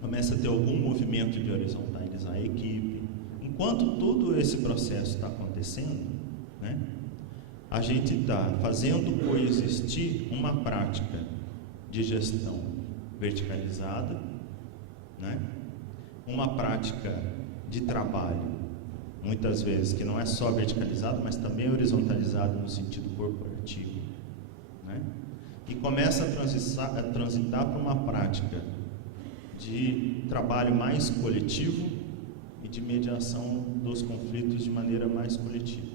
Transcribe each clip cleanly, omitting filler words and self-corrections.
começa a ter algum movimento de horizontalizar a equipe. Enquanto todo esse processo está acontecendo, né, a gente está fazendo coexistir uma prática de gestão verticalizada, né, uma prática de trabalho, muitas vezes, que não é só verticalizada, mas também horizontalizada no sentido corporativo, né, e começa a transitar para uma prática de trabalho mais coletivo e de mediação dos conflitos de maneira mais coletiva.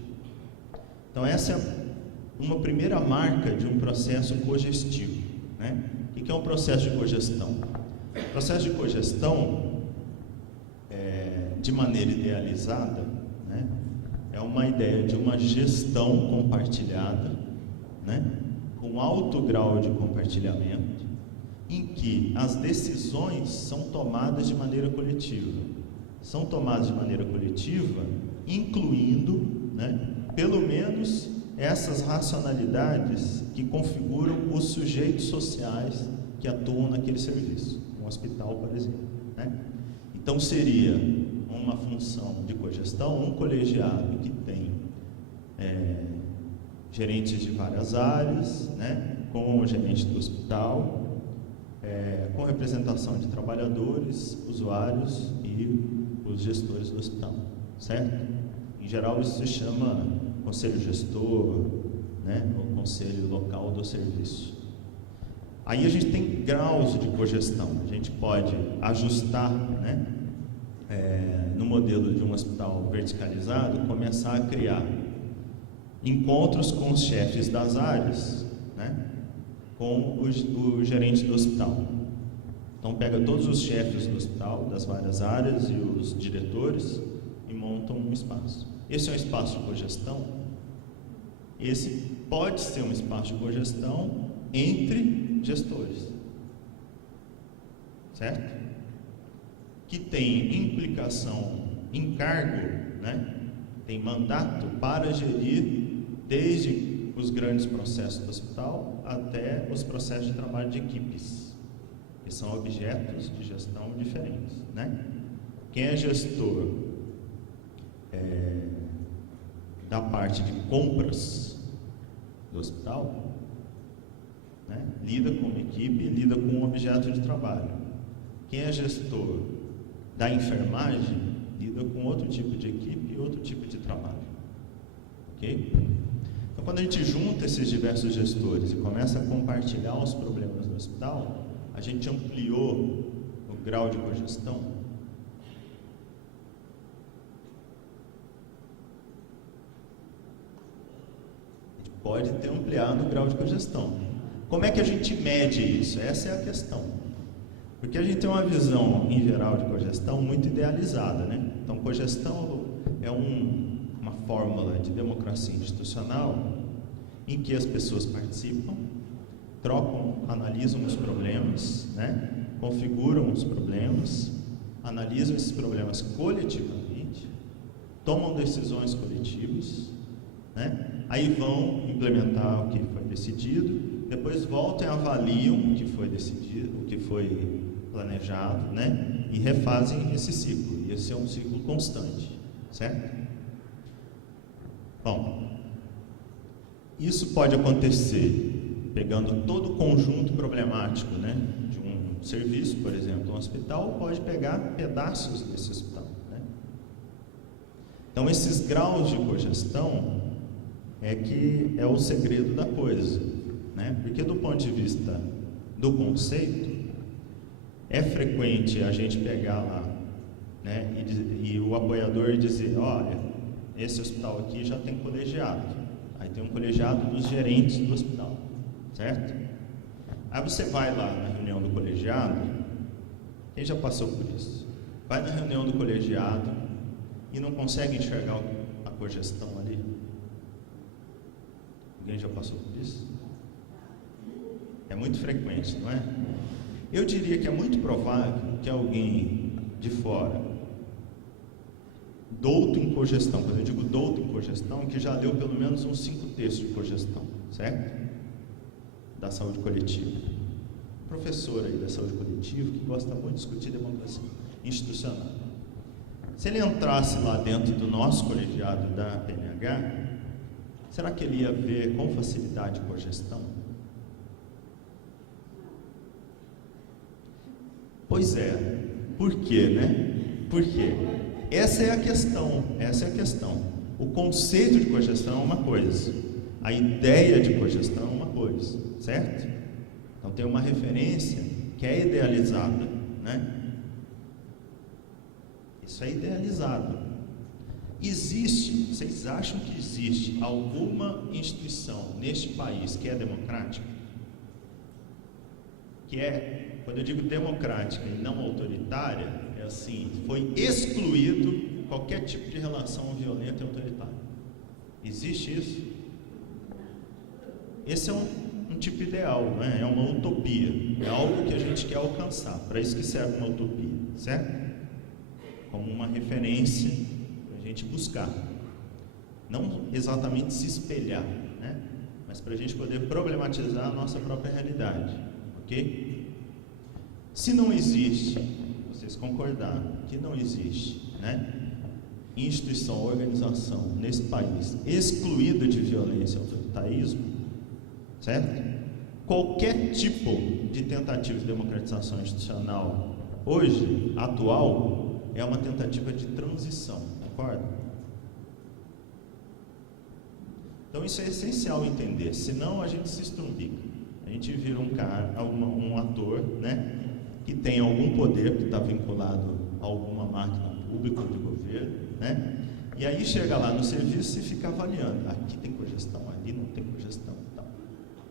Então, essa é uma primeira marca de um processo cogestivo, né? O que é um processo de cogestão? O processo de cogestão, de maneira idealizada, né, é uma ideia de uma gestão compartilhada, né, com alto grau de compartilhamento, em que as decisões são tomadas de maneira coletiva. São tomadas de maneira coletiva, incluindo, né, pelo menos essas racionalidades que configuram os sujeitos sociais que atuam naquele serviço, um hospital, por exemplo, né? Então, seria uma função de cogestão, um colegiado que tem gerentes de várias áreas, né, com o gerente do hospital, com representação de trabalhadores, usuários e os gestores do hospital, certo? Em geral, isso se chama conselho gestor, né, ou conselho local do serviço. Aí a gente tem graus de cogestão. A gente pode ajustar, né, no modelo de um hospital verticalizado, começar a criar encontros com os chefes das áreas, né, com o gerente do hospital. Então, pega todos os chefes do hospital, das várias áreas, e os diretores, e montam um espaço. Esse é um espaço de cogestão. Esse pode ser um espaço de cogestão entre gestores, certo? Que tem implicação em cargo, né? Tem mandato para gerir desde os grandes processos do hospital até os processos de trabalho de equipes, que são objetos de gestão diferentes, né? Quem é gestor da parte de compras do hospital, né, lida com uma equipe, lida com um objeto de trabalho. Quem é gestor da enfermagem lida com outro tipo de equipe e outro tipo de trabalho, ok? Então, quando a gente junta esses diversos gestores e começa a compartilhar os problemas do hospital, a gente ampliou o grau de cogestão. Pode ter ampliado o grau de cogestão. Como é que a gente mede isso? Essa é a questão. Porque a gente tem uma visão, em geral, de cogestão muito idealizada, né? Então, cogestão é uma fórmula de democracia institucional em que as pessoas participam, trocam, analisam os problemas, né? Configuram os problemas, analisam esses problemas coletivamente, tomam decisões coletivas, né? Aí vão implementar o que foi decidido, depois voltam e avaliam o que foi decidido, o que foi planejado, né? E refazem esse ciclo. E esse é um ciclo constante, certo? Bom, isso pode acontecer pegando todo o conjunto problemático, né, de um serviço, por exemplo, um hospital, pode pegar pedaços desse hospital, né? Então, esses graus de cogestão que é o segredo da coisa, né? Porque do ponto de vista do conceito, é frequente a gente pegar lá, né, e o apoiador dizer, olha, esse hospital aqui já tem colegiado, aí tem um colegiado dos gerentes do hospital, certo? Aí você vai lá na reunião do colegiado, quem já passou por isso? Vai na reunião do colegiado e não consegue enxergar a cogestão ali? Alguém já passou por isso? É muito frequente, não é? Eu diria que é muito provável que alguém de fora, douto em cogestão, quando eu digo douto em cogestão, que já leu pelo menos uns 5 textos de cogestão, certo? Da saúde coletiva. professor aí da saúde coletiva que gosta muito de discutir democracia institucional. Se ele entrasse lá dentro do nosso colegiado da PNH, será que ele ia ver com facilidade cogestão? Pois é. Por quê, né? Por quê? Essa é a questão. O conceito de cogestão é uma coisa, a ideia de cogestão é uma coisa, certo? Então tem uma referência que é idealizada, né? Isso é idealizado. Vocês acham que existe alguma instituição neste país que é democrática? Que é, quando eu digo democrática e não autoritária, é assim, foi excluído qualquer tipo de relação violenta e autoritária. Existe isso? Esse é um tipo ideal, né? É uma utopia, é algo que a gente quer alcançar, para isso que serve uma utopia, certo? Como uma referência para a gente buscar, não exatamente se espelhar, né? Mas para a gente poder problematizar a nossa própria realidade, ok? Se não existe, vocês concordaram que não existe, né, instituição, organização nesse país excluída de violência e autoritarismo, certo? Qualquer tipo de tentativa de democratização institucional hoje, atual, é uma tentativa de transição, concorda? Então isso é essencial entender, senão a gente se estrumbica. A gente vira um ator, né, que tem algum poder, que está vinculado a alguma máquina pública de governo, né? E aí chega lá no serviço e fica avaliando, aqui tem cogestão, ali não tem cogestão, tal.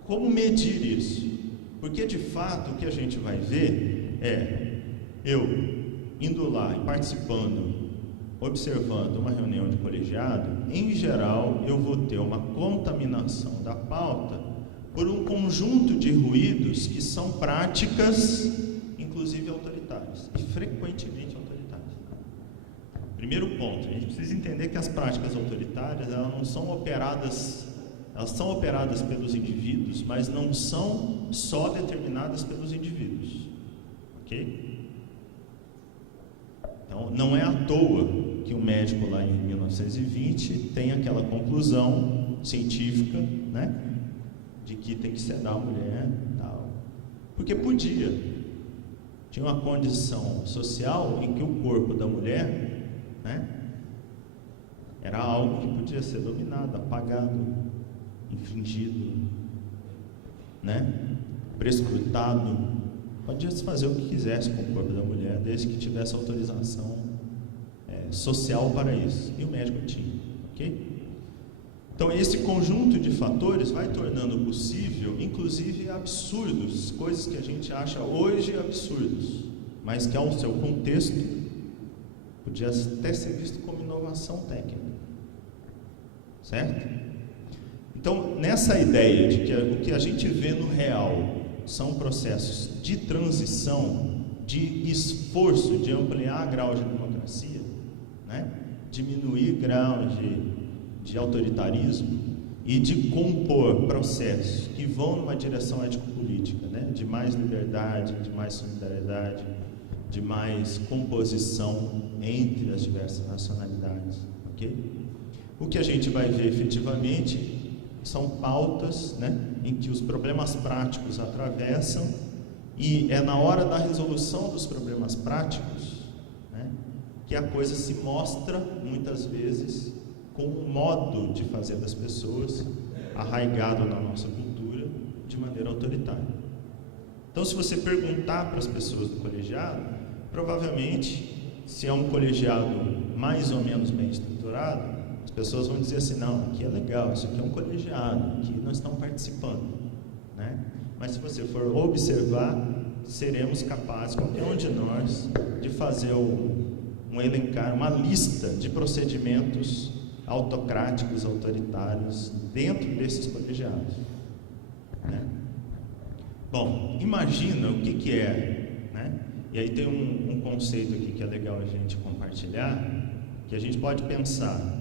Como medir isso? Porque de fato o que a gente vai ver é eu indo lá e participando, observando uma reunião de colegiado, em geral eu vou ter uma contaminação da pauta por um conjunto de ruídos que são práticas, inclusive autoritárias, e frequentemente autoritárias. Primeiro ponto, a gente precisa entender que as práticas autoritárias, elas não são operadas, elas são operadas pelos indivíduos, mas não são só determinadas pelos indivíduos, ok? Então, não é à toa que o médico lá em 1920 tem aquela conclusão científica, né, de que tem que sedar a mulher e tal, porque podia. Tinha uma condição social em que o corpo da mulher, né, era algo que podia ser dominado, apagado, infringido, né, prescrutado. Podia se fazer o que quisesse com o corpo da mulher, desde que tivesse autorização social para isso. E o médico tinha, ok? Então, esse conjunto de fatores vai tornando possível, inclusive, absurdos, coisas que a gente acha hoje absurdos, mas que, ao seu contexto, podia até ser visto como inovação técnica, certo? Então, nessa ideia de que o que a gente vê no real são processos de transição, de esforço de ampliar grau de democracia, né? Diminuir grau de autoritarismo e de compor processos que vão numa direção ético-política, né? De mais liberdade, de mais solidariedade, de mais composição entre as diversas nacionalidades, ok? O que a gente vai ver efetivamente são pautas, né, em que os problemas práticos atravessam, e é na hora da resolução dos problemas práticos, né, que a coisa se mostra, muitas vezes, com um modo de fazer das pessoas arraigado na nossa cultura de maneira autoritária. Então, se você perguntar para as pessoas do colegiado, provavelmente, se é um colegiado mais ou menos bem estruturado, as pessoas vão dizer assim, não, aqui é legal, isso aqui é um colegiado, aqui nós estamos participando, né? Mas se você for observar, seremos capazes, qualquer um de nós, de fazer um elencar, uma lista de procedimentos autocráticos, autoritários, dentro desses colegiados, né? Bom, imagina o que é, né? E aí tem um conceito aqui que é legal a gente compartilhar, que a gente pode pensar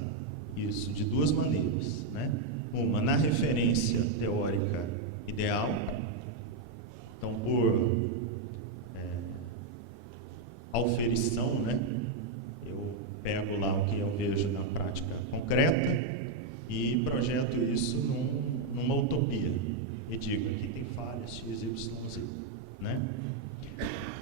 isso de duas maneiras, né? Uma na referência teórica ideal, Então, por auferição, né, eu pego lá o que eu vejo na prática concreta e projeto isso numa utopia e digo, aqui tem falhas X, Y, Z, né?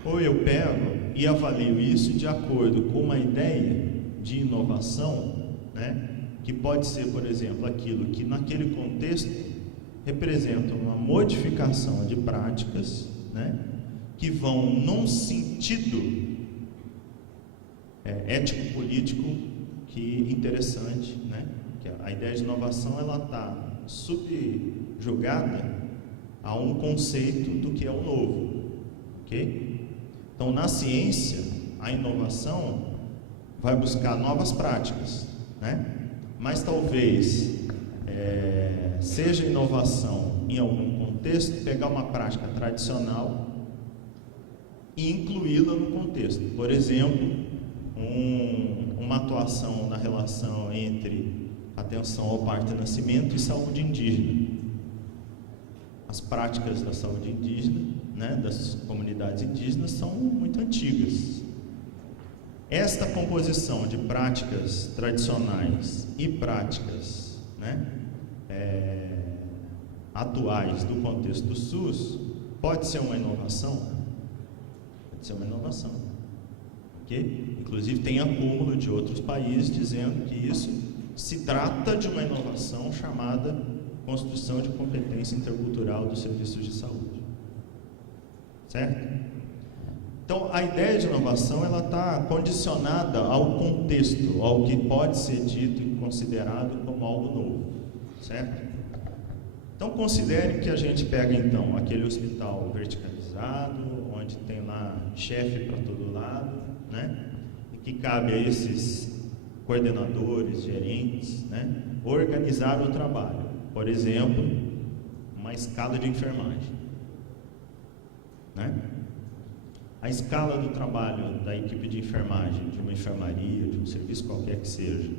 Ou eu pego e avalio isso de acordo com uma ideia de inovação, né, que pode ser, por exemplo, aquilo que naquele contexto representa uma modificação de práticas, né, que vão num sentido ético-político que interessante, né? Que a ideia de inovação ela está subjugada a um conceito do que é o novo, ok? Então, na ciência, a inovação vai buscar novas práticas, né? Mas talvez seja inovação em algum contexto pegar uma prática tradicional e incluí-la no contexto. Por exemplo, uma atuação na relação entre atenção ao parto e nascimento e saúde indígena. As práticas da saúde indígena, né, das comunidades indígenas, são muito antigas. Esta composição de práticas tradicionais e práticas, né, atuais do contexto do SUS pode ser uma inovação? Pode ser uma inovação. Okay? Inclusive tem acúmulo de outros países dizendo que isso se trata de uma inovação chamada construção de competência intercultural dos serviços de saúde. Certo? Então, a ideia de inovação ela está condicionada ao contexto, ao que pode ser dito e considerado como algo novo. Certo? Então, considere que a gente pega, então, aquele hospital verticalizado, onde tem lá chefe para todo lado, né? E que cabe a esses coordenadores, gerentes, né, organizar o trabalho. Por exemplo, uma escala de enfermagem, né? A escala do trabalho da equipe de enfermagem, de uma enfermaria, de um serviço qualquer que seja,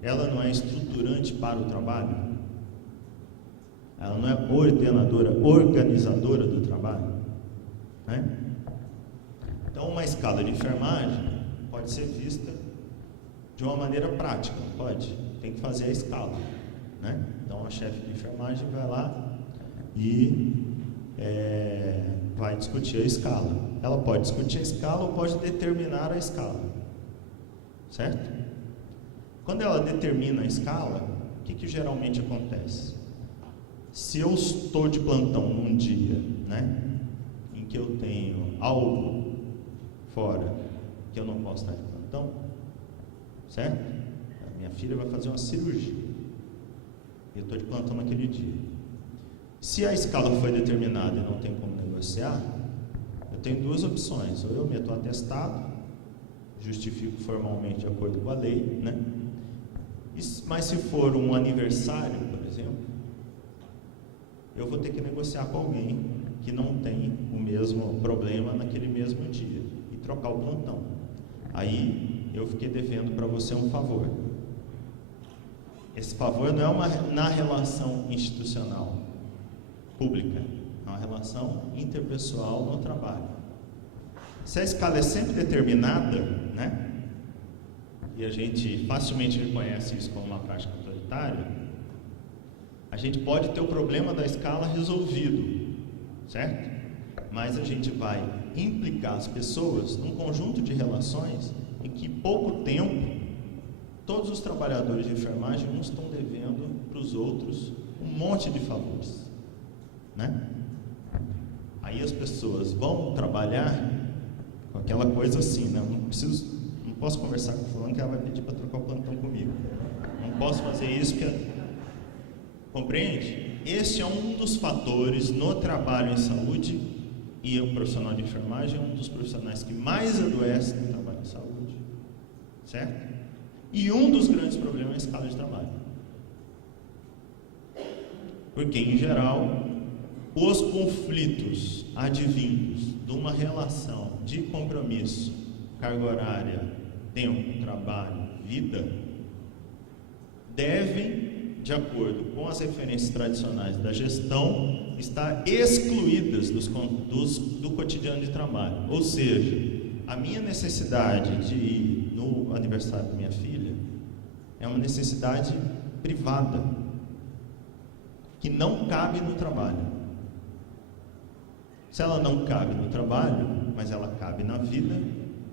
ela não é estruturante para o trabalho? Ela não é ordenadora, organizadora do trabalho, né? Então, uma escala de enfermagem pode ser vista de uma maneira prática, pode? Tem que fazer a escala, né? Então, a chefe de enfermagem vai lá e vai discutir a escala. Ela pode discutir a escala ou pode determinar a escala, certo? Quando ela determina a escala, o que geralmente acontece? Se eu estou de plantão num dia, né, em que eu tenho algo fora que eu não posso estar de plantão, certo? A minha filha vai fazer uma cirurgia e eu estou de plantão naquele dia. Se a escala foi determinada e não tem como negociar, eu tenho duas opções: ou eu meto o atestado, justifico formalmente de acordo com a lei, né? Mas se for um aniversário, por exemplo, eu vou ter que negociar com alguém que não tem o mesmo problema naquele mesmo dia e trocar o plantão. Aí eu fiquei devendo para você um favor. Esse favor não é na relação institucional pública, é uma relação interpessoal no trabalho. Se a escala é sempre determinada, né, e a gente facilmente reconhece isso como uma prática autoritária, a gente pode ter o problema da escala resolvido, certo? Mas a gente vai implicar as pessoas num conjunto de relações em que, pouco tempo, todos os trabalhadores de enfermagem uns estão devendo para os outros um monte de favores, né? Aí as pessoas vão trabalhar com aquela coisa assim, né? Não posso conversar com o fulano que ela vai pedir para trocar o plantão comigo. Não posso fazer isso porque... Compreende? Esse é um dos fatores no trabalho em saúde, e o profissional de enfermagem é um dos profissionais que mais adoece no trabalho em saúde, certo? E um dos grandes problemas é a escala de trabalho. Porque, em geral, os conflitos advindos de uma relação de compromisso, carga horária, tempo, trabalho, vida, devem de acordo com as referências tradicionais da gestão, está excluídas do cotidiano de trabalho. Ou seja, a minha necessidade de ir no aniversário da minha filha é uma necessidade privada, que não cabe no trabalho. Se ela não cabe no trabalho, mas ela cabe na vida,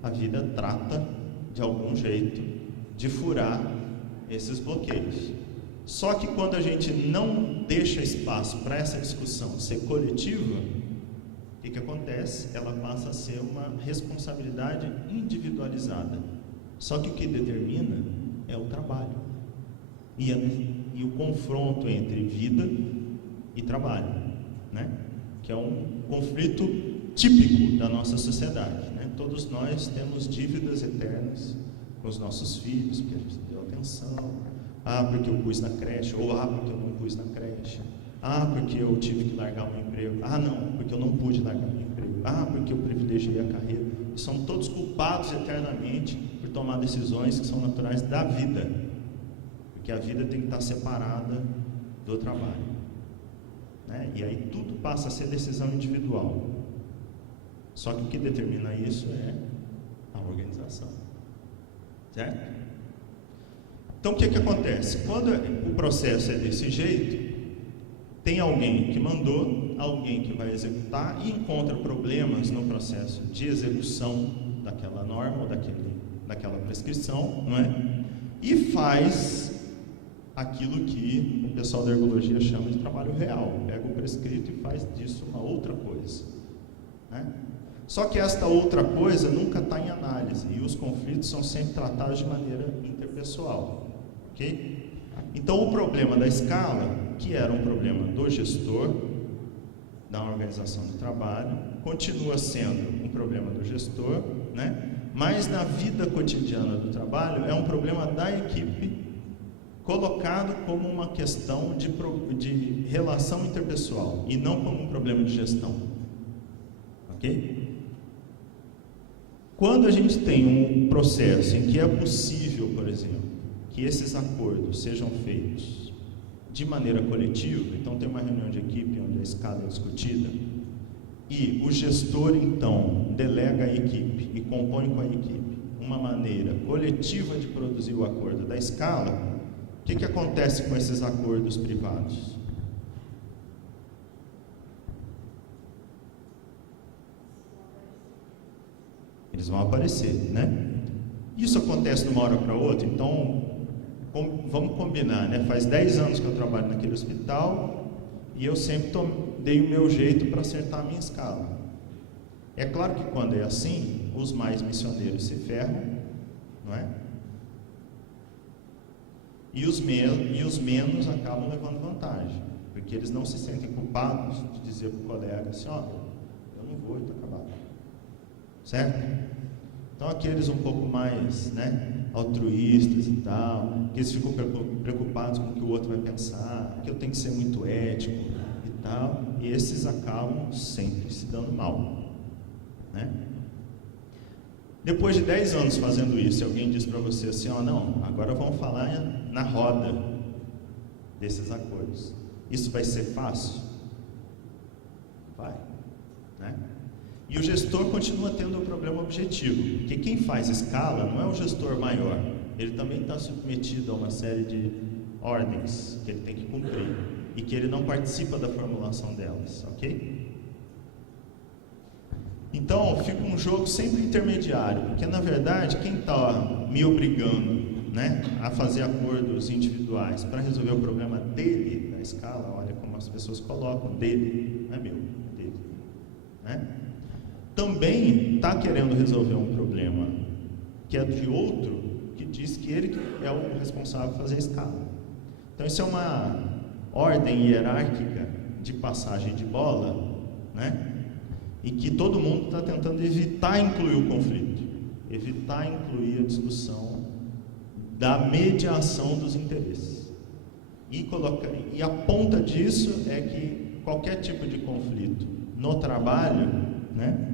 a vida trata de algum jeito de furar esses bloqueios. Só que quando a gente não deixa espaço para essa discussão ser coletiva, o que acontece? Ela passa a ser uma responsabilidade individualizada. Só que o que determina é o trabalho e o confronto entre vida e trabalho, né? Que é um conflito típico da nossa sociedade, né? Todos nós temos dívidas eternas com os nossos filhos, porque a gente deu atenção, porque eu pus na creche, ou porque eu não pus na creche, porque eu tive que largar meu emprego, não, porque eu não pude largar meu emprego, porque eu privilegiei a carreira. E são todos culpados eternamente por tomar decisões que são naturais da vida, porque a vida tem que estar separada do trabalho, né? E aí tudo passa a ser decisão individual. Só que o que determina isso é a organização, certo? Então o que acontece? Quando o processo é desse jeito, tem alguém que mandou, alguém que vai executar e encontra problemas no processo de execução daquela norma ou daquela prescrição, não é? E faz aquilo que o pessoal da ergologia chama de trabalho real. Pega o prescrito e faz disso uma outra coisa, né? Só que esta outra coisa nunca está em análise e os conflitos são sempre tratados de maneira interpessoal, ok? Então o problema da escala, que era um problema do gestor, da organização do trabalho, continua sendo um problema do gestor, né? Mas na vida cotidiana do trabalho é um problema da equipe, colocado como uma questão de relação interpessoal e não como um problema de gestão, ok? Quando a gente tem um processo em que é possível, por exemplo, que esses acordos sejam feitos de maneira coletiva, então tem uma reunião de equipe onde a escala é discutida, e o gestor então delega a equipe e compõe com a equipe uma maneira coletiva de produzir o acordo da escala, o que acontece com esses acordos privados? Eles vão aparecer, né? Isso acontece de uma hora para outra, então vamos combinar, né? Faz 10 anos que eu trabalho naquele hospital e eu sempre dei o meu jeito para acertar a minha escala. É claro que quando é assim, os mais missioneiros se ferram, não é? E os menos acabam levando vantagem, porque eles não se sentem culpados de dizer para o colega assim, eu não vou, está acabado. Certo? Então aqueles um pouco mais, né, altruístas e tal, que eles ficam preocupados com o que o outro vai pensar, que eu tenho que ser muito ético e tal, e esses acabam sempre se dando mal, né? Depois de 10 anos fazendo isso, se alguém diz para você assim, não, agora vamos falar na roda desses acordos, isso vai ser fácil? Vai, né? E o gestor continua tendo um problema objetivo, porque quem faz escala não é o gestor maior, ele também está submetido a uma série de ordens que ele tem que cumprir e que ele não participa da formulação delas, ok? Então fica um jogo sempre intermediário, porque na verdade quem está me obrigando, né, a fazer acordos individuais para resolver o problema dele da escala, olha como as pessoas colocam, dele, não é meu, é dele, né? Também está querendo resolver um problema que é de outro, que diz que ele é o responsável por fazer a escala. Então isso é uma ordem hierárquica de passagem de bola, né? E que todo mundo está tentando evitar incluir o conflito, evitar incluir a discussão da mediação dos interesses. E a ponta disso é que qualquer tipo de conflito no trabalho, né,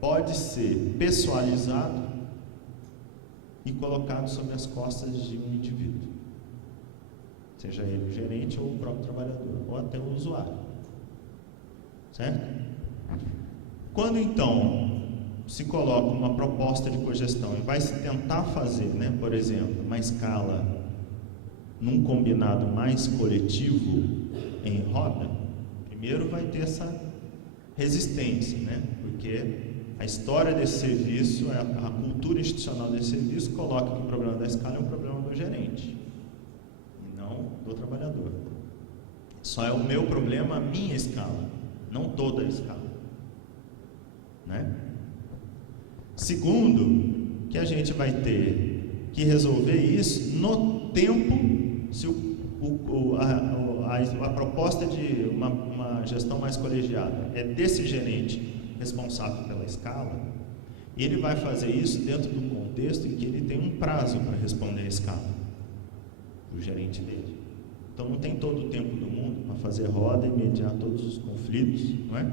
pode ser pessoalizado e colocado sobre as costas de um indivíduo. seja ele o gerente ou o próprio trabalhador, ou até o usuário, certo? Quando então se coloca uma proposta de cogestão e vai se tentar fazer, né, por exemplo, uma escala num combinado mais coletivo em roda, primeiro vai ter essa resistência, né, porque a história desse serviço, a cultura institucional desse serviço coloca que o problema da escala é um problema do gerente e não do trabalhador. Só é o meu problema, a minha escala, não toda a escala, né? Segundo, que a gente vai ter que resolver isso no tempo, se a proposta de uma gestão mais colegiada é desse gerente responsável pela escala, ele vai fazer isso dentro do contexto em que ele tem um prazo para responder a escala, o gerente dele. Então não tem todo o tempo do mundo para fazer roda e mediar todos os conflitos, não é?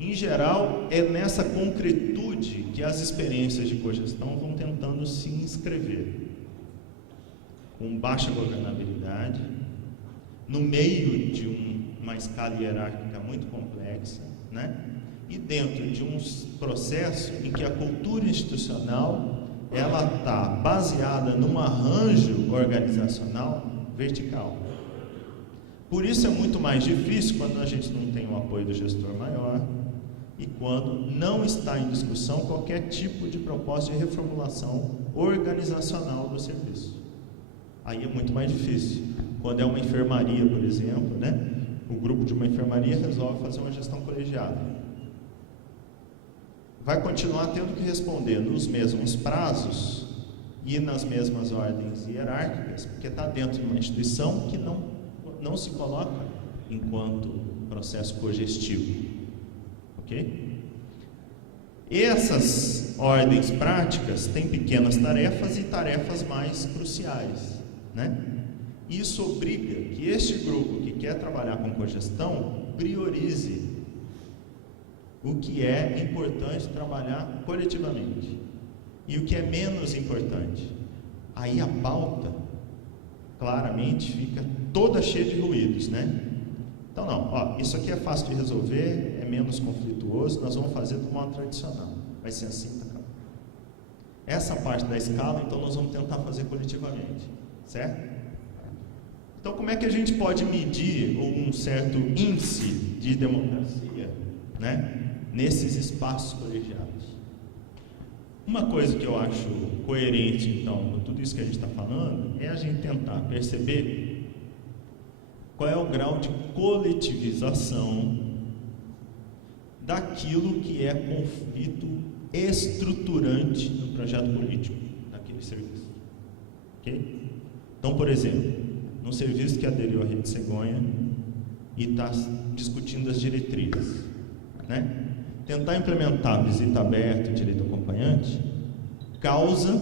Em geral, é nessa concretude que as experiências de cogestão vão tentando se inscrever, com baixa governabilidade, no meio de uma escala hierárquica muito complexa, né? E dentro de um processo em que a cultura institucional ela está baseada num arranjo organizacional vertical. Por isso é muito mais difícil quando a gente não tem o apoio do gestor maior e quando não está em discussão qualquer tipo de proposta de reformulação organizacional do serviço. Aí é muito mais difícil. Quando é uma enfermaria, por exemplo, né? O grupo de uma enfermaria resolve fazer uma gestão colegiada. Vai continuar tendo que responder nos mesmos prazos e nas mesmas ordens hierárquicas, porque está dentro de uma instituição que não se coloca enquanto processo cogestivo. Ok? E essas ordens práticas têm pequenas tarefas e tarefas mais cruciais, né? Isso obriga que este grupo que quer trabalhar com cogestão priorize o que é importante trabalhar coletivamente e o que é menos importante. Aí a pauta claramente fica toda cheia de ruídos, né? Então não, ó, isso aqui é fácil de resolver, é menos conflituoso, nós vamos fazer do modo tradicional, vai ser assim, tá? Essa parte da escala, então nós vamos tentar fazer coletivamente, certo? Então como é que a gente pode medir um certo índice de democracia, né, nesses espaços colegiados? Uma coisa que eu acho coerente, então, com tudo isso que a gente está falando, é a gente tentar perceber qual é o grau de coletivização daquilo que é conflito estruturante no projeto político daquele serviço. Ok? Então, por exemplo, num serviço que aderiu à Rede Cegonha e está discutindo as diretrizes, né? Tentar implementar a visita aberta e direito acompanhante causa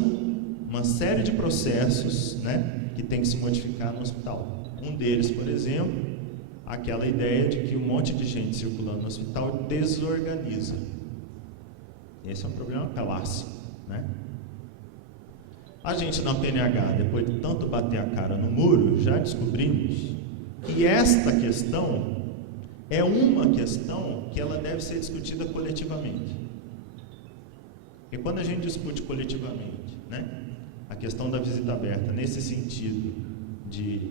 uma série de processos, né, que tem que se modificar no hospital. Um deles, por exemplo, aquela ideia de que um monte de gente circulando no hospital desorganiza. Esse é um problema clássico, né? A gente na PNH, depois de tanto bater a cara no muro, já descobrimos que esta questão é uma questão que ela deve ser discutida coletivamente. E quando a gente discute coletivamente, né, a questão da visita aberta, nesse sentido de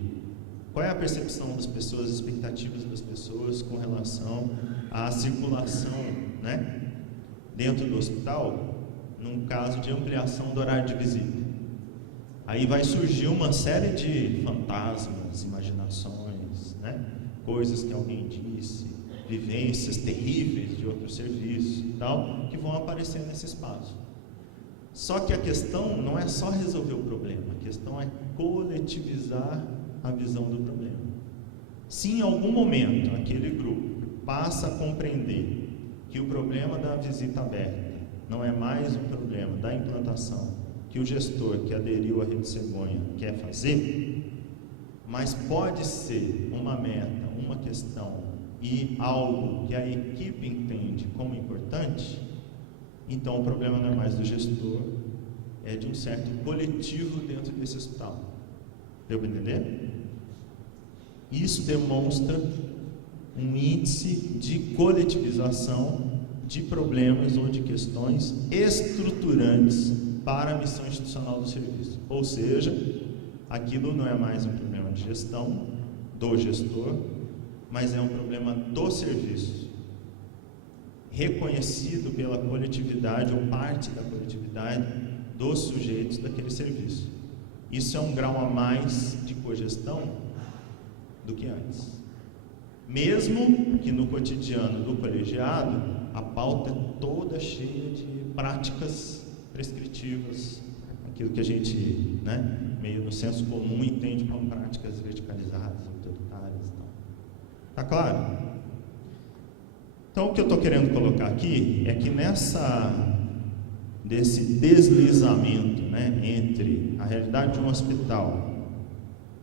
qual é a percepção das pessoas, as expectativas das pessoas com relação à circulação, né, dentro do hospital, num caso de ampliação do horário de visita. Aí vai surgir uma série de fantasmas, imaginações, né, coisas que alguém disse, vivências terríveis de outros serviços e tal, que vão aparecer nesse espaço. Só que a questão não é só resolver o problema, a questão é coletivizar a visão do problema. Se em algum momento aquele grupo passa a compreender que o problema da visita aberta não é mais um problema da implantação que o gestor que aderiu à Rede Cegonha quer fazer, mas pode ser uma meta, uma questão e algo que a equipe entende como importante, então o problema não é mais do gestor, é de um certo coletivo dentro desse hospital. Deu para entender? Isso demonstra um índice de coletivização de problemas ou de questões estruturantes para a missão institucional do serviço. Ou seja, aquilo não é mais um problema de gestão do gestor, mas é um problema do serviço, reconhecido pela coletividade ou parte da coletividade dos sujeitos daquele serviço. Isso é um grau a mais de cogestão do que antes. Mesmo que no cotidiano do colegiado, a pauta é toda cheia de práticas prescritivas, aquilo que a gente, meio no senso comum, entende como práticas verticalizadas, autoritárias e tal. Tá claro? Então, o que eu estou querendo colocar aqui é que desse deslizamento, entre a realidade de um hospital,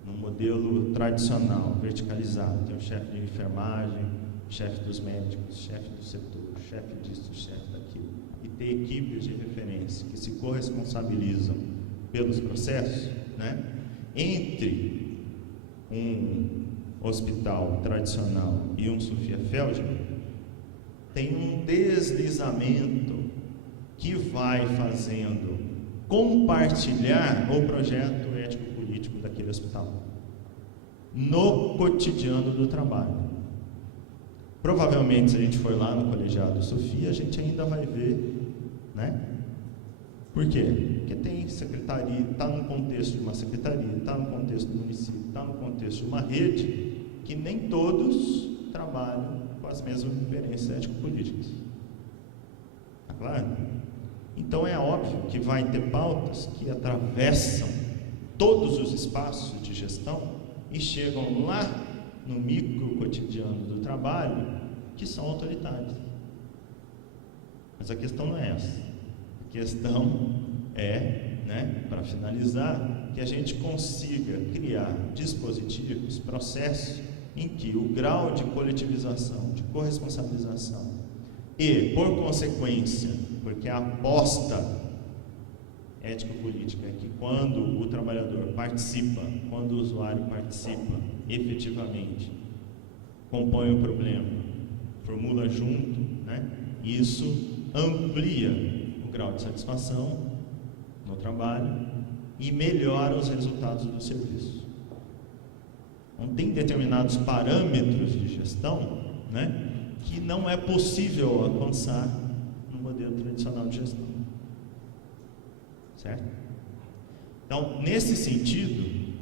no modelo tradicional, verticalizado, tem o chefe de enfermagem, chefe dos médicos, chefe do setor, chefe disso, chefe daquilo, e ter equipes de referência que se corresponsabilizam pelos processos, entre um hospital tradicional e um Sophia Feldman, tem um deslizamento que vai fazendo compartilhar o projeto ético-político daquele hospital no cotidiano do trabalho. Provavelmente, se a gente for lá no colegiado Sophia, a gente ainda vai ver, Por quê? Porque tem secretaria, está no contexto de uma secretaria, está no contexto do município, está no contexto de uma rede, que nem todos trabalham com as mesmas referências ético-políticas. Tá claro? Então é óbvio que vai ter pautas que atravessam todos os espaços de gestão e chegam lá no micro cotidiano do trabalho, que são autoritárias. Mas a questão não é essa. A questão é, para finalizar, que a gente consiga criar dispositivos, processos em que o grau de coletivização, de corresponsabilização e, por consequência, porque a aposta ético-política é que quando o trabalhador participa, quando o usuário participa efetivamente, compõe o problema, formula junto, isso amplia o grau de satisfação no trabalho e melhora os resultados do serviço. Então, tem determinados parâmetros de gestão, que não é possível alcançar no modelo tradicional de gestão. Certo? Então, nesse sentido,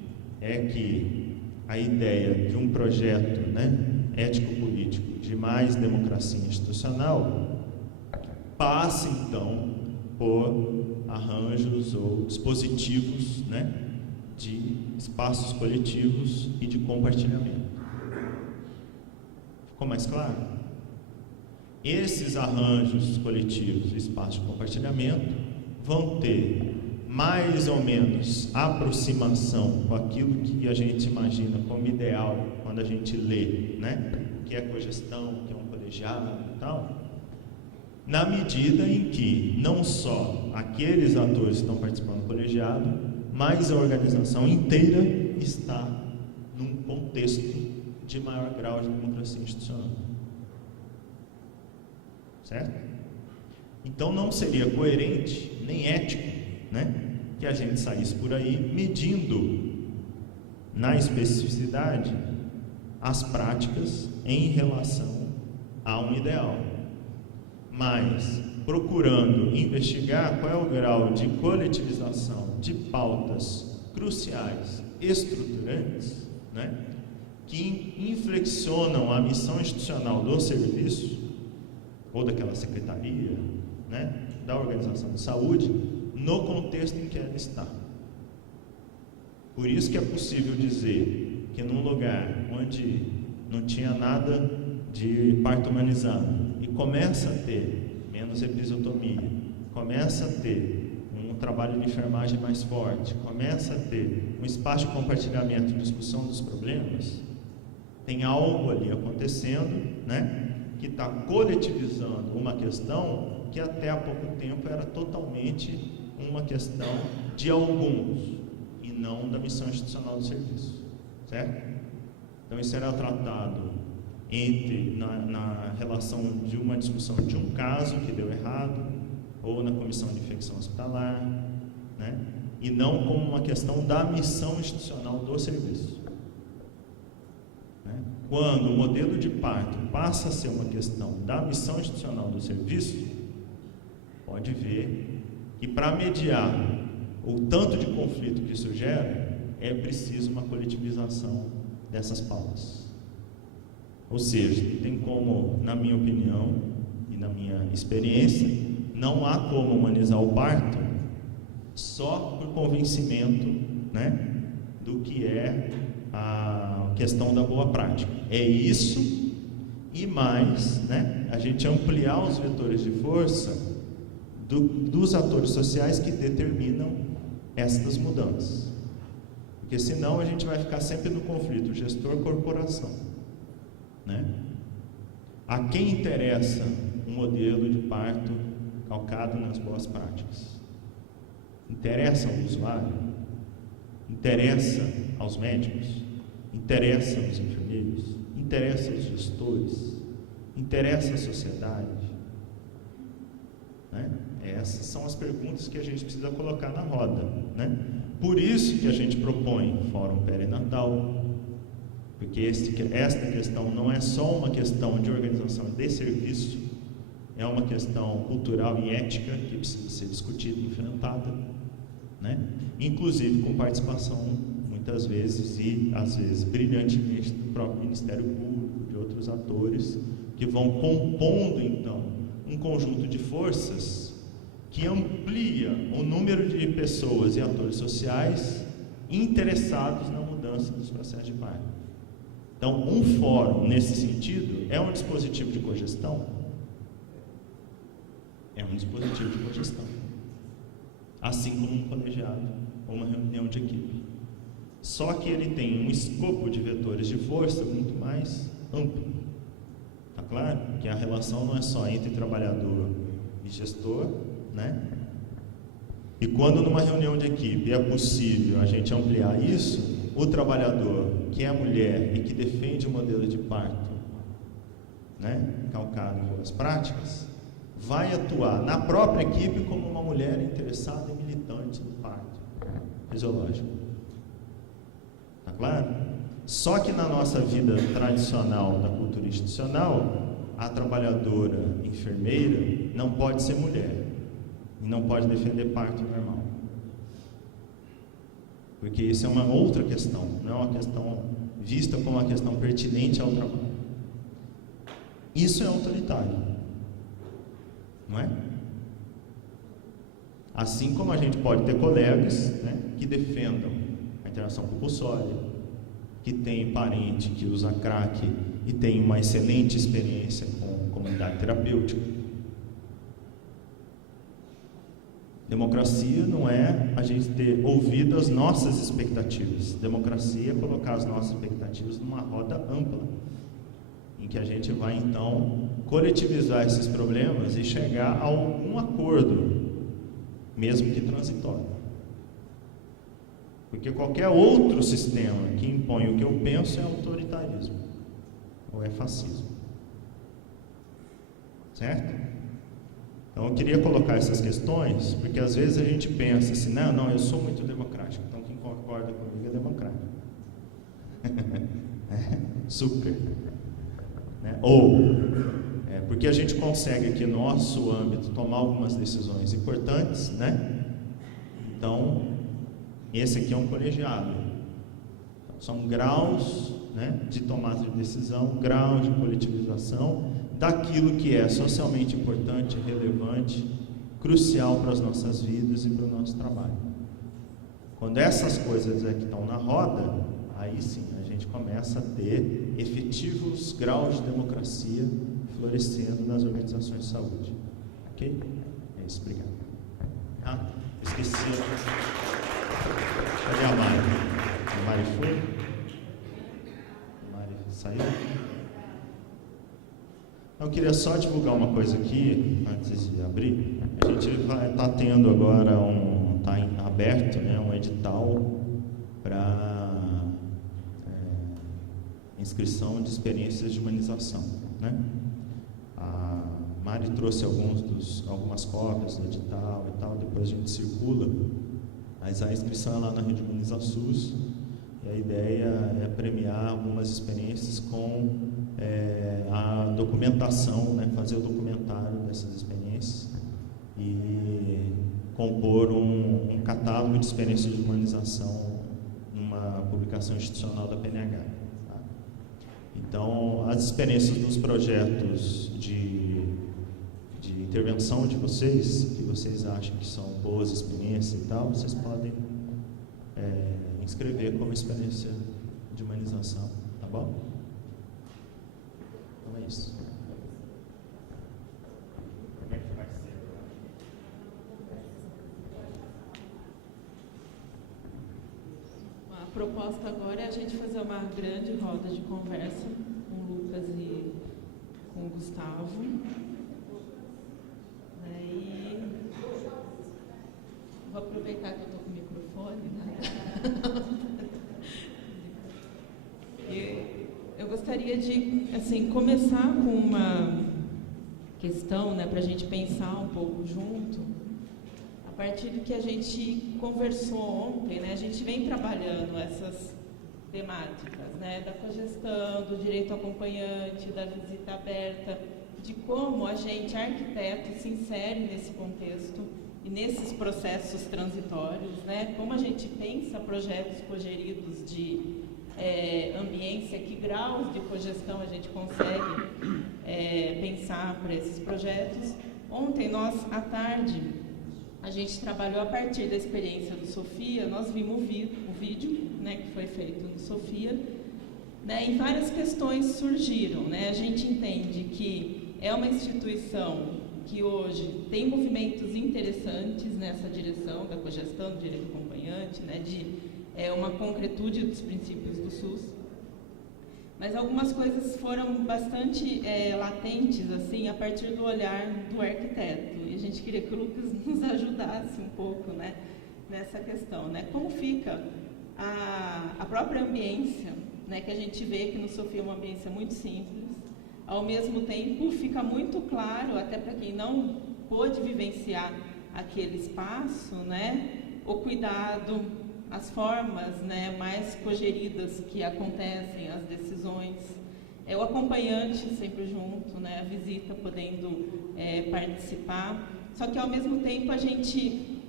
é que a ideia de um projeto ético-político de mais democracia institucional passa, então, por arranjos ou dispositivos de espaços coletivos e de compartilhamento. Ficou mais claro? Esses arranjos coletivos e espaços de compartilhamento vão ter mais ou menos aproximação com aquilo que a gente imagina como ideal quando a gente lê, o que é cogestão, o que é um colegiado e tal, na medida em que não só aqueles atores que estão participando do colegiado, mas a organização inteira está num contexto de maior grau de democracia institucional. Certo? Então não seria coerente, nem ético, que a gente saísse por aí medindo na especificidade as práticas em relação a um ideal, mas procurando investigar qual é o grau de coletivização de pautas cruciais, estruturantes, que inflexionam a missão institucional do serviço ou daquela secretaria, da organização de saúde, no contexto em que ela está. Por isso que é possível dizer que num lugar onde não tinha nada de parto humanizado e começa a ter menos episiotomia, começa a ter um trabalho de enfermagem mais forte, começa a ter um espaço de compartilhamento e discussão dos problemas, tem algo ali acontecendo, que está coletivizando uma questão que até há pouco tempo era totalmente uma questão de alguns e não da missão institucional do serviço, certo? Então, isso será tratado na relação de uma discussão de um caso que deu errado, ou na comissão de infecção hospitalar, né? E não como uma questão da missão institucional do serviço. Né? Quando o modelo de parto passa a ser uma questão da missão institucional do serviço, pode ver que para mediar o tanto de conflito que isso gera, é preciso uma coletivização dessas pautas. Ou seja, tem como, na minha opinião e na minha experiência, não há como humanizar o parto só por convencimento, né, do que é a questão da boa prática. É isso e mais, né, a gente ampliar os vetores de força dos atores sociais que determinam estas mudanças. Porque senão a gente vai ficar sempre no conflito gestor-corporação, né? A quem interessa um modelo de parto calcado nas boas práticas? Interessa ao usuário? Interessa aos médicos? Interessa aos enfermeiros? Interessa aos gestores? Interessa à sociedade? Né? Essas são as perguntas que a gente precisa colocar na roda, né? Por isso que a gente propõe Fórum Perinatal, porque esta questão não é só uma questão de organização de serviço, é uma questão cultural e ética que precisa ser discutida e enfrentada, né? Inclusive com participação, muitas vezes, e às vezes brilhantemente, do próprio Ministério Público, de outros atores, que vão compondo, então, um conjunto de forças que amplia o número de pessoas e atores sociais interessados na mudança dos processos de parto. Então, um fórum, nesse sentido, é um dispositivo de cogestão? É um dispositivo de cogestão. Assim como um colegiado ou uma reunião de equipe. Só que ele tem um escopo de vetores de força muito mais amplo. Está claro? Que a relação não é só entre trabalhador e gestor, né? E quando numa reunião de equipe é possível a gente ampliar isso, o trabalhador, que é a mulher e que defende o modelo de parto, né, calcado em boas práticas, vai atuar na própria equipe como uma mulher interessada e militante do parto fisiológico. Tá claro? Só que na nossa vida tradicional da cultura institucional, a trabalhadora enfermeira não pode ser mulher e não pode defender parto normal. Porque isso é uma outra questão, não é uma questão vista como uma questão pertinente ao trabalho. Isso é autoritário, não é? Assim como a gente pode ter colegas, né, que defendam a internação compulsória, que tem parente que usa crack e tem uma excelente experiência com comunidade terapêutica. Democracia não é a gente ter ouvido as nossas expectativas. Democracia é colocar as nossas expectativas numa roda ampla, em que a gente vai, então, coletivizar esses problemas e chegar a algum acordo, mesmo que transitório. Porque qualquer outro sistema que impõe o que eu penso é autoritarismo, ou é fascismo. Certo? Então eu queria colocar essas questões, porque às vezes a gente pensa assim, não, eu sou muito democrático, então quem concorda comigo é democrático. Super. Né? Ou, porque a gente consegue aqui no nosso âmbito tomar algumas decisões importantes, né? Então, esse aqui é um colegiado. Então, são graus, né, de tomada de decisão, graus de coletivização, daquilo que é socialmente importante, relevante, crucial para as nossas vidas e para o nosso trabalho. Quando essas coisas aqui estão na roda, aí sim a gente começa a ter efetivos graus de democracia florescendo nas organizações de saúde. Ok? É isso, obrigado. Esqueci. Cadê a Mari? A Mari foi? A Mari saiu? Eu queria só divulgar uma coisa aqui, antes de abrir. A gente vai estar tendo agora está aberto, né, um edital para inscrição de experiências de humanização, né? A Mari trouxe algumas cópias do edital e tal, depois a gente circula, mas a inscrição é lá na Rede HumanizaSUS, e a ideia é premiar algumas experiências com a documentação, né? Fazer o documentário dessas experiências e compor um catálogo de experiências de humanização numa publicação institucional da PNH. Tá? Então, as experiências dos projetos de intervenção de vocês, que vocês acham que são boas experiências e tal, vocês podem inscrever como experiência de humanização, tá bom? Então é isso. Como é que vai ser? A proposta agora é a gente fazer uma grande roda de conversa com o Lucas e com o Gustavo. E vou aproveitar que eu estou com o microfone, né? Eu gostaria de começar com uma questão, né, para a gente pensar um pouco junto, a partir do que a gente conversou ontem, né? A gente vem trabalhando essas temáticas, né, da cogestão, do direito acompanhante, da visita aberta, de como a gente, arquiteto, se insere nesse contexto e nesses processos transitórios, né? Como a gente pensa projetos cogeridos de ambiência, que graus de cogestão a gente consegue pensar para esses projetos. Ontem, nós, à tarde, a gente trabalhou a partir da experiência do Sofia, nós vimos o vídeo, né, que foi feito no Sofia, né, e várias questões surgiram, né? A gente entende que é uma instituição que hoje tem movimentos interessantes nessa direção da cogestão do direito acompanhante, né, de uma concretude dos princípios do SUS, mas algumas coisas foram bastante latentes, assim, a partir do olhar do arquiteto, e a gente queria que o Lucas nos ajudasse um pouco, né, nessa questão, né? Como fica a própria ambiência, né, que a gente vê que no Sofia é uma ambiência muito simples, ao mesmo tempo fica muito claro, até para quem não pôde vivenciar aquele espaço, né, o cuidado, as formas, né, mais cogeridas que acontecem, as decisões, o acompanhante sempre junto, né, a visita podendo participar, só que ao mesmo tempo a gente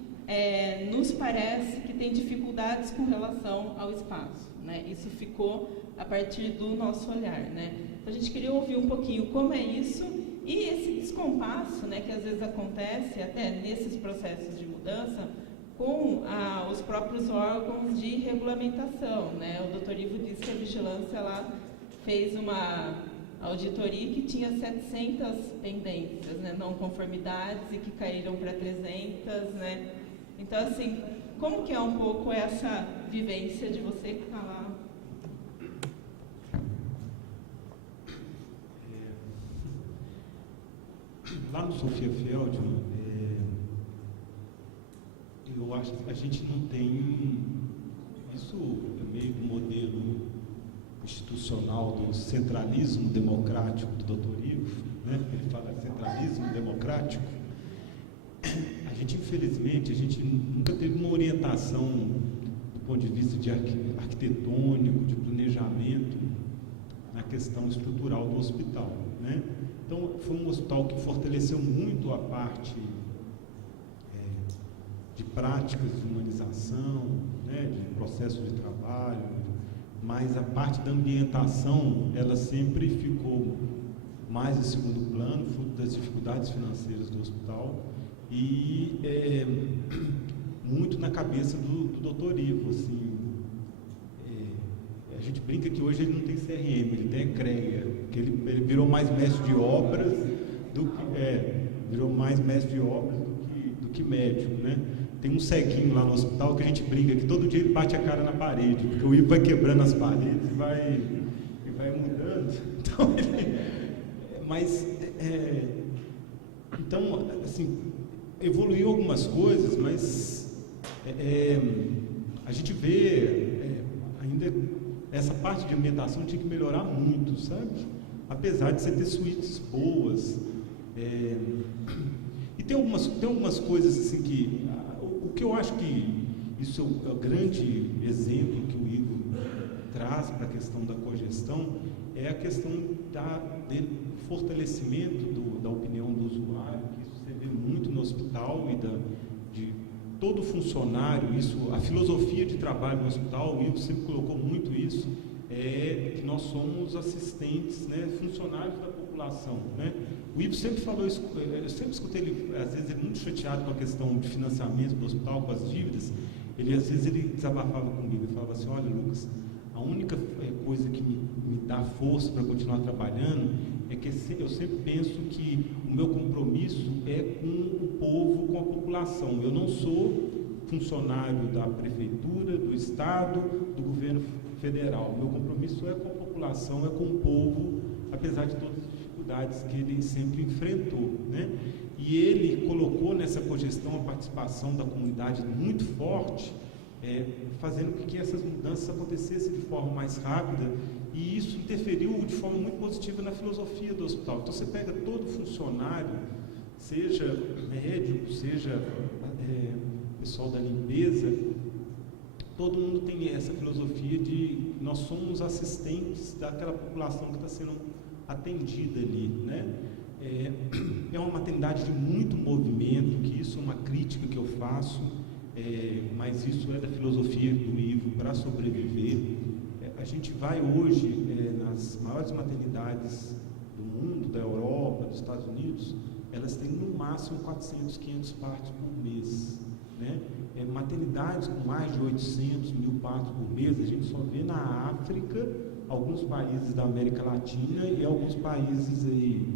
nos parece que tem dificuldades com relação ao espaço, né? Isso ficou a partir do nosso olhar, né? Então, a gente queria ouvir um pouquinho como é isso e esse descompasso, né, que às vezes acontece até nesses processos de mudança com os próprios órgãos de regulamentação, né? O doutor Ivo disse que a vigilância lá fez uma auditoria que tinha 700 pendências, né, não conformidades, e que caíram para 300, né? Então, assim, como que é um pouco essa vivência de você que está lá? Lá no Sofia Feldman, eu acho que a gente não tem, isso é meio do modelo institucional do centralismo democrático do Dr. Ivo, né? Ele fala centralismo democrático. A gente, infelizmente, nunca teve uma orientação do ponto de vista de arquitetônico, de planejamento, na questão estrutural do hospital, né? Então, foi um hospital que fortaleceu muito a parte de práticas de humanização, né, de processo de trabalho, mas a parte da ambientação, ela sempre ficou mais em segundo plano, fruto das dificuldades financeiras do hospital, e muito na cabeça do Dr. Ivo, assim. A gente brinca que hoje ele não tem CRM, ele tem CREA, que ele virou mais mestre de obras do que médico, né? Tem um ceguinho lá no hospital que a gente brinca que todo dia ele bate a cara na parede, porque o Ivo vai quebrando as paredes e vai mudando. Então, então, assim, evoluiu algumas coisas, mas a gente vê ainda essa parte de ambientação tinha que melhorar muito, sabe? Apesar de você ter suítes boas. E tem algumas coisas assim que... O que eu acho que isso é o grande exemplo que o Ivo traz para a questão da cogestão, é a questão do fortalecimento da opinião do usuário, que isso você vê muito no hospital e de todo funcionário, a filosofia de trabalho no hospital, o Ivo sempre colocou muito isso, que nós somos assistentes, né, funcionários da população, né? O Ivo sempre falou isso, eu sempre escutei ele, às vezes ele muito chateado com a questão de financiamento do hospital, com as dívidas, às vezes ele desabafava comigo e falava assim: olha, Lucas, a única coisa que me dá força para continuar trabalhando é que eu sempre penso que o meu compromisso é com o povo, com a população. Eu não sou funcionário da prefeitura, do estado, do governo federal. O meu compromisso é com a população, é com o povo, apesar de todas as dificuldades que ele sempre enfrentou, né? E ele colocou nessa cogestão a participação da comunidade muito forte, fazendo com que essas mudanças acontecessem de forma mais rápida, e isso interferiu de forma muito positiva na filosofia do hospital. Então você pega todo funcionário, seja médico, seja pessoal da limpeza, todo mundo tem essa filosofia de nós somos assistentes daquela população que está sendo atendida ali, né? É uma maternidade de muito movimento, que isso é uma crítica que eu faço, mas isso é da filosofia do Ivo para sobreviver. A gente vai hoje nas maiores maternidades do mundo, da Europa, dos Estados Unidos, elas têm no máximo 400, 500 partos por mês, né? Maternidades com mais de 800 mil partos por mês, a gente só vê na África, alguns países da América Latina e alguns países aí,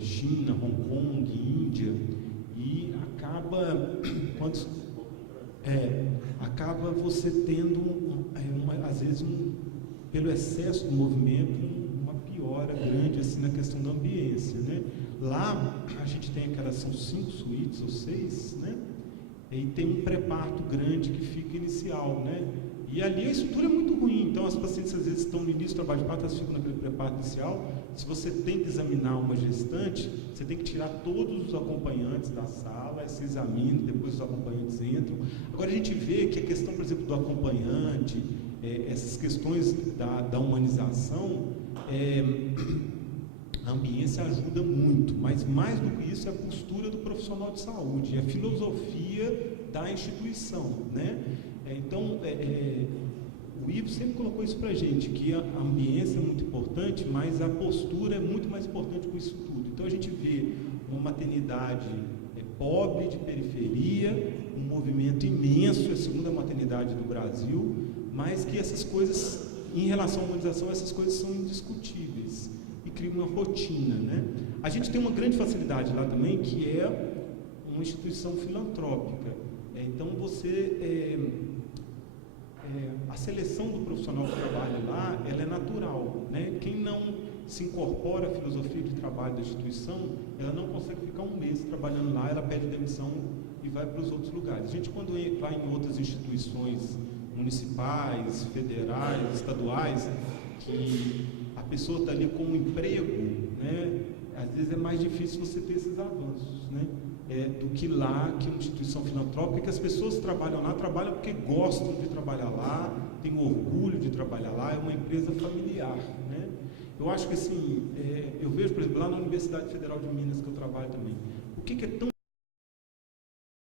China, Hong Kong, Índia, e acaba você tendo, às vezes, pelo excesso do movimento, uma piora grande assim, na questão da ambiência, né? Lá, a gente tem são 5 suítes ou 6, né? E tem um pré-parto grande que fica inicial, né? E ali a estrutura é muito ruim, então as pacientes às vezes estão no início do trabalho de parto, elas ficam naquele pré-parto inicial. Se você tem que examinar uma gestante, você tem que tirar todos os acompanhantes da sala, se examina, depois os acompanhantes entram. Agora a gente vê que a questão, por exemplo, do acompanhante, essas questões da humanização, a ambiência ajuda muito, mas mais do que isso é a postura do profissional de saúde, a filosofia da instituição, né? Então, o Ivo sempre colocou isso para a gente, que a ambiência é muito importante, mas a postura é muito mais importante que isso tudo. Então, a gente vê uma maternidade pobre, de periferia, um movimento imenso, a segunda maternidade do Brasil, mas que essas coisas, em relação à humanização, essas coisas são indiscutíveis e criam uma rotina, né? A gente tem uma grande facilidade lá também, que é uma instituição filantrópica. Então, a seleção do profissional que trabalha lá, ela é natural, né? Quem não se incorpora à filosofia de trabalho da instituição, ela não consegue ficar um mês trabalhando lá, ela pede demissão e vai para os outros lugares. A gente, quando vai em outras instituições municipais, federais, estaduais, que a pessoa está ali com um emprego, né? Às vezes é mais difícil você ter esses avanços, né? Do que lá, que é uma instituição filantrópica, que as pessoas que trabalham lá, trabalham porque gostam de trabalhar lá, têm orgulho de trabalhar lá, é uma empresa familiar, né? Eu acho que assim, eu vejo, por exemplo, lá na Universidade Federal de Minas, que eu trabalho também, o que é tão